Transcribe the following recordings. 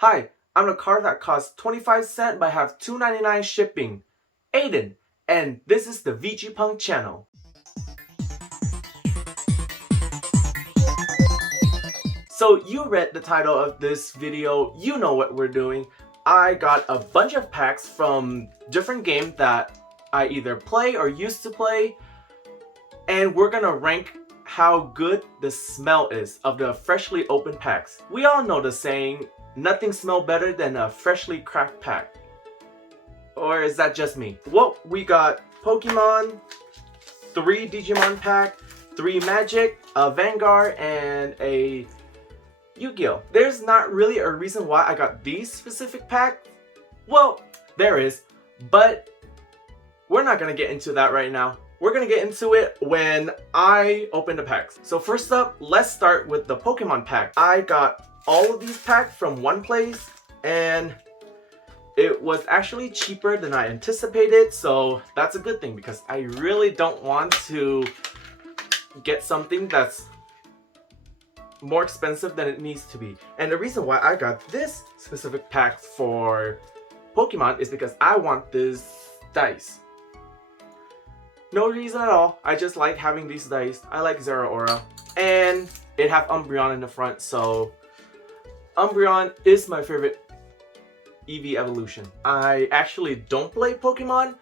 Hi, I'm a card that costs 25 cents but have $2.99 shipping. Aiden, and this is the VG Punk channel. So you read the title of this video, you know what we're doing. I got a bunch of packs from different games that I either play or used to play, and we're gonna rank how good the smell is of the freshly opened packs. We all know the saying, nothing smells better than a freshly cracked pack. Or is that just me? Well, we got Pokemon, 3 Digimon pack, 3 Magic, a Vanguard, and a Yu-Gi-Oh! There's not really a reason why I got these specific packs. Well, there is, but we're not gonna get into that right now. We're gonna get into it when I open the packs. So first up, let's start with the Pokemon pack. I got all of these packs from one place, and it was actually cheaper than I anticipated, so that's a good thing because I really don't want to get something that's more expensive than it needs to be. And the reason why I got this specific pack for Pokemon is because I want this dice. No reason at all, I just like having these dice. I like Zeraora, and it have Umbreon in the front, so Umbreon is my favorite EV evolution. I actually don't play Pokemon,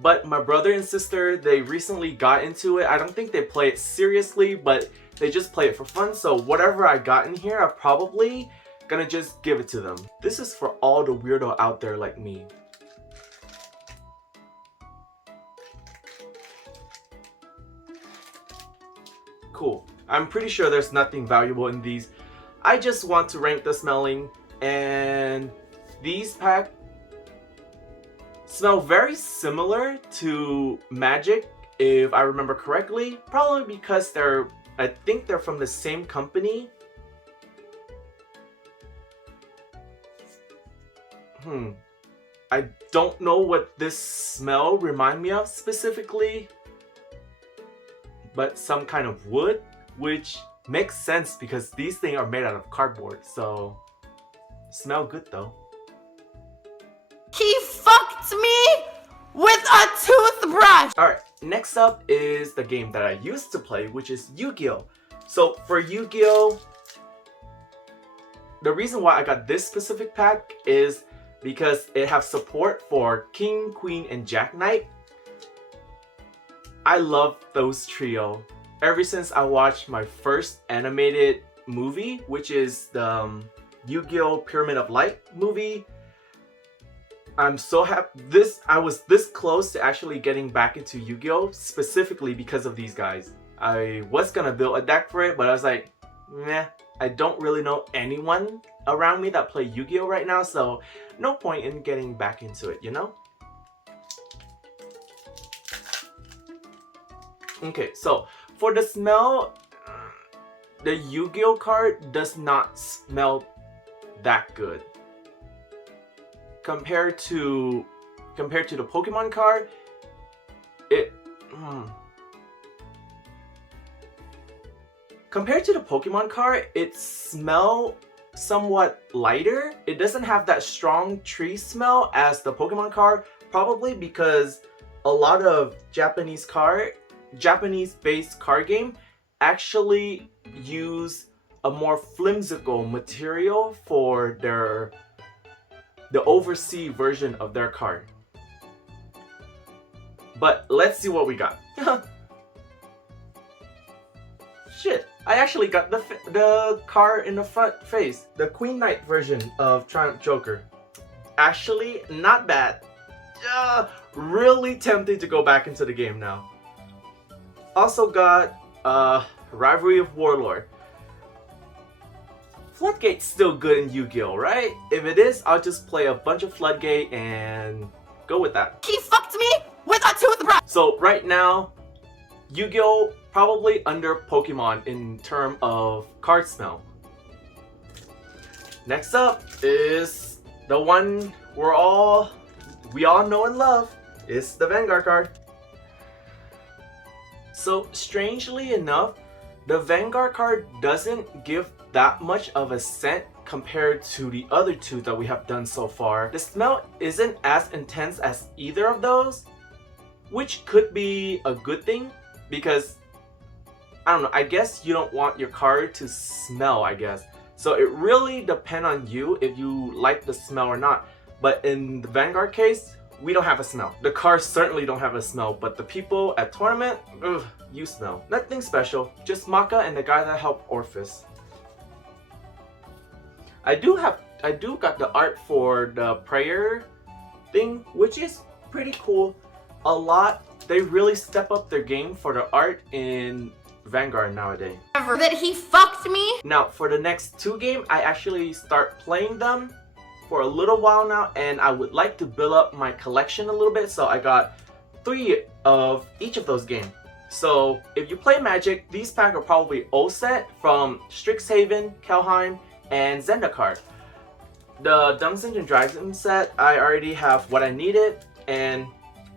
but my brother and sister, they recently got into it. I don't think they play it seriously, but they just play it for fun. So whatever I got in here, I'm probably gonna just give it to them. This is for all the weirdo out there like me. Cool. I'm pretty sure there's nothing valuable in these. I just want to rank the smelling, and these packs smell very similar to Magic, if I remember correctly. Probably because I think they're from the same company. I don't know what this smell reminds me of specifically, but some kind of wood, which makes sense because these things are made out of cardboard, so smell good though. He fucked me with a toothbrush! Alright, next up is the game that I used to play, which is Yu-Gi-Oh! So for Yu-Gi-Oh! The reason why I got this specific pack is because it has support for King, Queen, and Jack Knight. I love those trio. Ever since I watched my first animated movie, which is the Yu-Gi-Oh! Pyramid of Light movie, I'm so happy. I was this close to actually getting back into Yu-Gi-Oh! Specifically because of these guys. I was gonna build a deck for it, but I was like, meh, I don't really know anyone around me that play Yu-Gi-Oh! Right now, so no point in getting back into it, you know? Okay, so for the smell, the Yu-Gi-Oh! Card does not smell that good. Compared to the Pokemon card, compared to the Pokemon card, it smells somewhat lighter. It doesn't have that strong tree smell as the Pokemon card, probably because a lot of Japanese-based card game actually use a more flimsical material for the overseas version of their card. But let's see what we got. Shit, I actually got the card in the front face, the Queen Knight version of Triumph Joker. Actually, not bad. Really tempted to go back into the game now. Also got Rivalry of Warlord. Floodgate's still good in Yu-Gi-Oh, right? If it is, I'll just play a bunch of Floodgate and go with that. He fucked me with a toothbrush! So right now, Yu-Gi-Oh probably under Pokemon in terms of card smell. Next up is the one we all know and love. It's the Vanguard card. So strangely enough, the Vanguard card doesn't give that much of a scent compared to the other two that we have done so far. The smell isn't as intense as either of those, which could be a good thing because, I don't know, I guess you don't want your card to smell, I guess. So it really depends on you if you like the smell or not. But in the Vanguard case, we don't have a smell. The cards certainly don't have a smell, but the people at tournament, ugh, you smell. Nothing special, just Maka and the guy that helped Orphis. I do got the art for the prayer thing, which is pretty cool. They really step up their game for the art in Vanguard nowadays. That he fucked me? Now, for the next two games, I actually start playing them for a little while now, and I would like to build up my collection a little bit, so I got 3 of each of those games. So, if you play Magic, these packs are probably old set from Strixhaven, Kelheim, and Zendikar. The Dungeons and Dragons set, I already have what I needed, and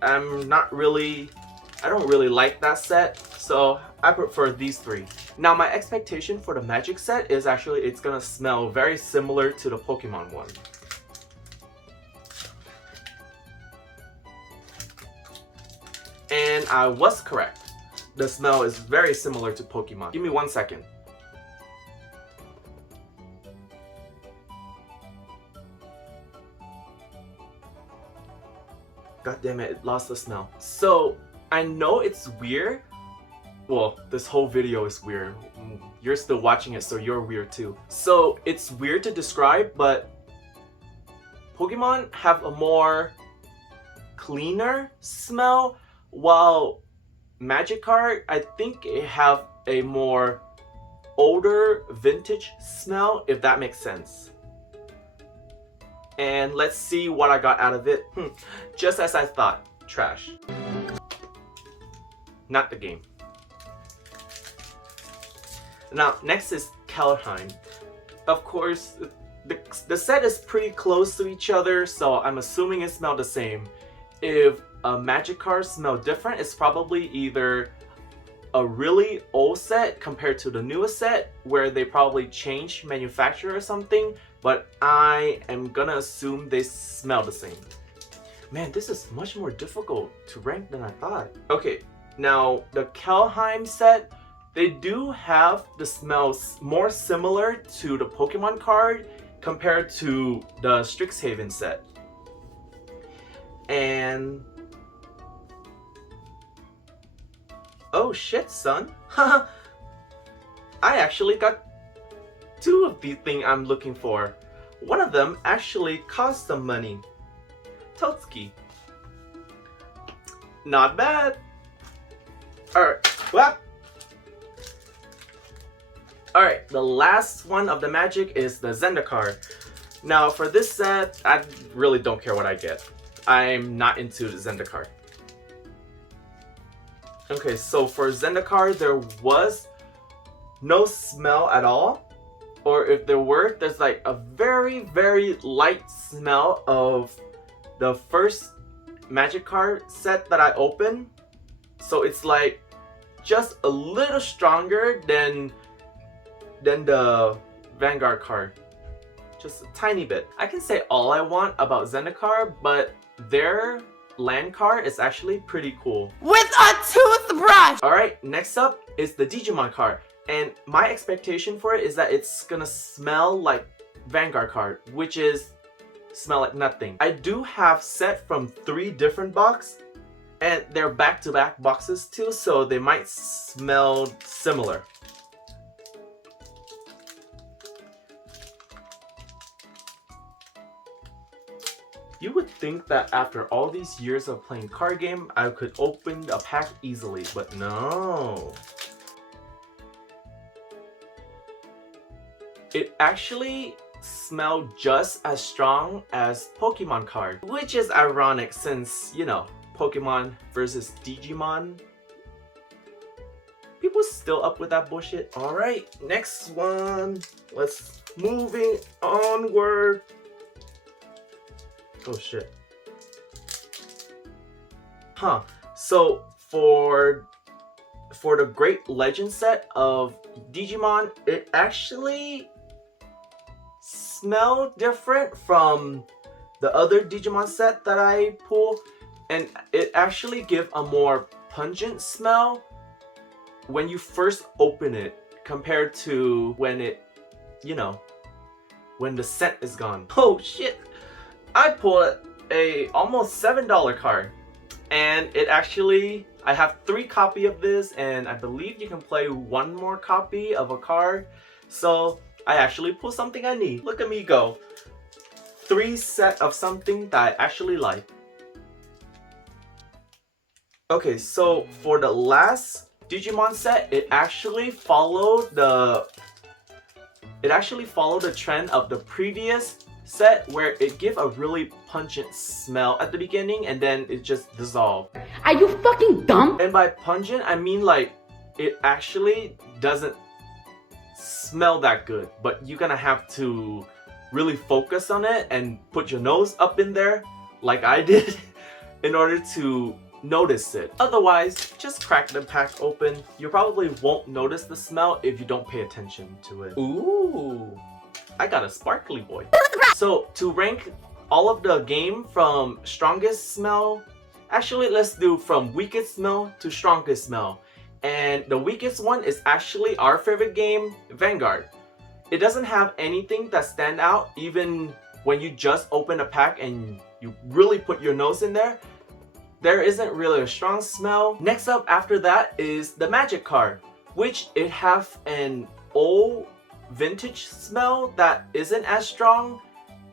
I don't really like that set, so I prefer these 3. Now my expectation for the Magic set is actually it's gonna smell very similar to the Pokemon one. And I was correct. The smell is very similar to Pokemon. Give me 1 second. God damn it, it lost the smell. So, I know it's weird. Well, this whole video is weird. You're still watching it, so you're weird too. So, it's weird to describe, but Pokemon have a more cleaner smell, while Magikarp, I think it have a more older vintage smell, if that makes sense. And let's see what I got out of it. Just as I thought. Trash. Not the game. Now, next is Kelheim. Of course, the set is pretty close to each other, so I'm assuming it smells the same. If a Magikarp smells different, it's probably either a really old set compared to the newest set, where they probably changed manufacturer or something, but I am gonna assume they smell the same. Man, this is much more difficult to rank than I thought. Okay, now the Kelheim set, they do have the smells more similar to the Pokemon card compared to the Strixhaven set. And oh shit, son. I actually got 2 of the thing I'm looking for. One of them actually cost some money. Totsuki. Not bad. Alright, well. Alright, the last one of the Magic is the Zendikar. Now for this set, I really don't care what I get. I'm not into the Zendikar. Okay, so for Zendikar, there was no smell at all. Or if there were, there's like a very, very light smell of the first Magic card set that I opened. So it's like just a little stronger than the Vanguard card. Just a tiny bit. I can say all I want about Zendikar, but their land card is actually pretty cool. With a toothbrush! Alright, next up is the Digimon card. And my expectation for it is that it's gonna smell like Vanguard card, which is smell like nothing. I do have set from 3 different boxes, and they're back-to-back boxes too, so they might smell similar. You would think that after all these years of playing card game, I could open a pack easily, but no. It actually smelled just as strong as Pokemon card, which is ironic since, you know, Pokemon versus Digimon. People still up with that bullshit. Alright, next one. Let's moving onward. Oh shit. So for the Great Legend set of Digimon, it actually smell different from the other Digimon set that I pull, and it actually gives a more pungent smell when you first open it compared to when it, you know, when the scent is gone. Oh shit! I pulled a almost $7 card, and it actually, I have 3 copies of this, and I believe you can play 1 more copy of a card. So I actually pulled something I need. Look at me go. 3 set of something that I actually like. Okay, so for the last Digimon set, it actually followed the trend of the previous set, where it give a really pungent smell at the beginning and then it just dissolved. Are you fucking dumb? And by pungent, I mean like it actually doesn't smell that good, but you're gonna have to really focus on it and put your nose up in there like I did in order to notice it. Otherwise, just crack the pack open. You probably won't notice the smell if you don't pay attention to it. Ooh, I got a sparkly boy. So to rank all of the game from strongest smell, actually let's do from weakest smell to strongest smell. And the weakest one is actually our favorite game, Vanguard. It doesn't have anything that stand out even when you just open a pack and you really put your nose in there. There isn't really a strong smell. Next up after that is the magic card, which it have an old vintage smell that isn't as strong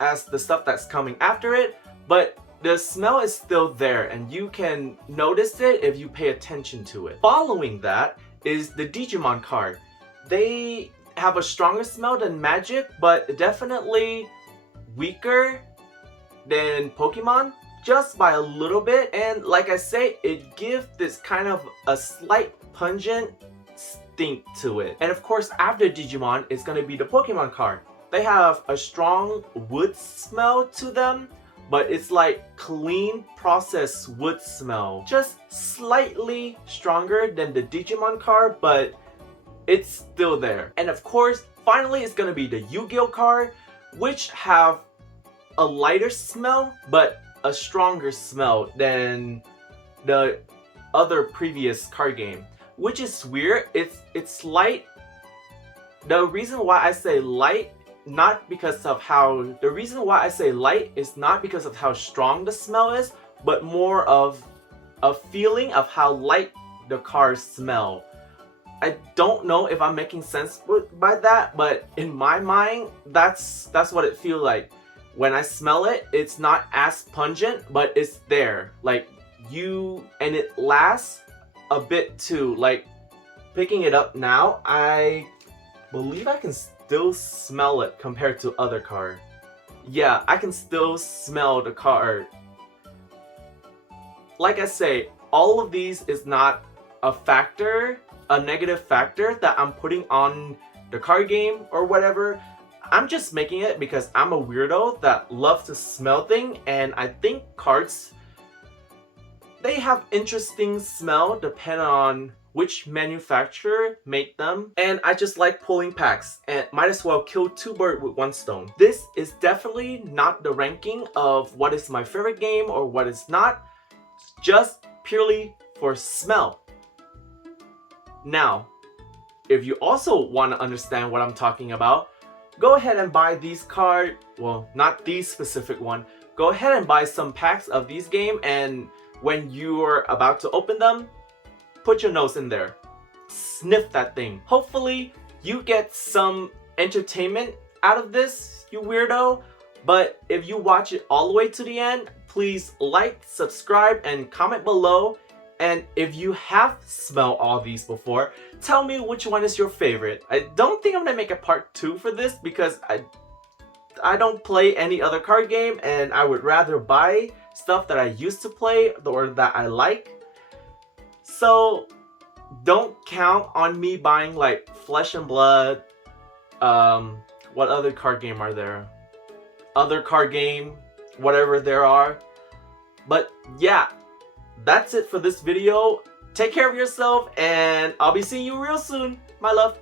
as the stuff that's coming after it, but the smell is still there and you can notice it if you pay attention to it. Following that is the Digimon card. They have a stronger smell than magic, but definitely weaker than Pokemon, just by a little bit. And like I say, it gives this kind of a slight pungent stink to it. And of course, after Digimon, it's gonna be the Pokemon card. They have a strong wood smell to them, but it's like clean processed wood smell. Just slightly stronger than the Digimon card, but it's still there. And of course, finally it's gonna be the Yu-Gi-Oh card, which have a lighter smell, but a stronger smell than the other previous card game. Which is weird, it's light. The reason why I say light, the reason why I say light is not because of how strong the smell is, but more of a feeling of how light the cards smell. I don't know if I'm making sense by that, but in my mind, that's what it feels like. When I smell it, it's not as pungent, but it's there. Like and it lasts a bit too. Like picking it up now, I believe I can still smell it compared to other card. Yeah, I can still smell the card. Like I say, all of these is not a negative factor that I'm putting on the card game or whatever. I'm just making it because I'm a weirdo that loves to smell things, and I think cards, they have interesting smell depending on which manufacturer made them, and I just like pulling packs and might as well kill 2 birds with 1 stone. This is definitely not the ranking of what is my favorite game or what is not, just purely for smell. Now, if you also want to understand what I'm talking about, go ahead and buy these cards. Well, not these specific one. Go ahead and buy some packs of these games, and when you're about to open them, put your nose in there. Sniff that thing. Hopefully, you get some entertainment out of this, you weirdo. But if you watch it all the way to the end, please like, subscribe, and comment below. And if you have smelled all these before, tell me which one is your favorite. I don't think I'm gonna make a part 2 for this because I don't play any other card game, and I would rather buy stuff that I used to play or that I like. So don't count on me buying like Flesh and Blood. What other card game are there? Other card game, whatever there are. But yeah, that's it for this video. Take care of yourself, and I'll be seeing you real soon, my love.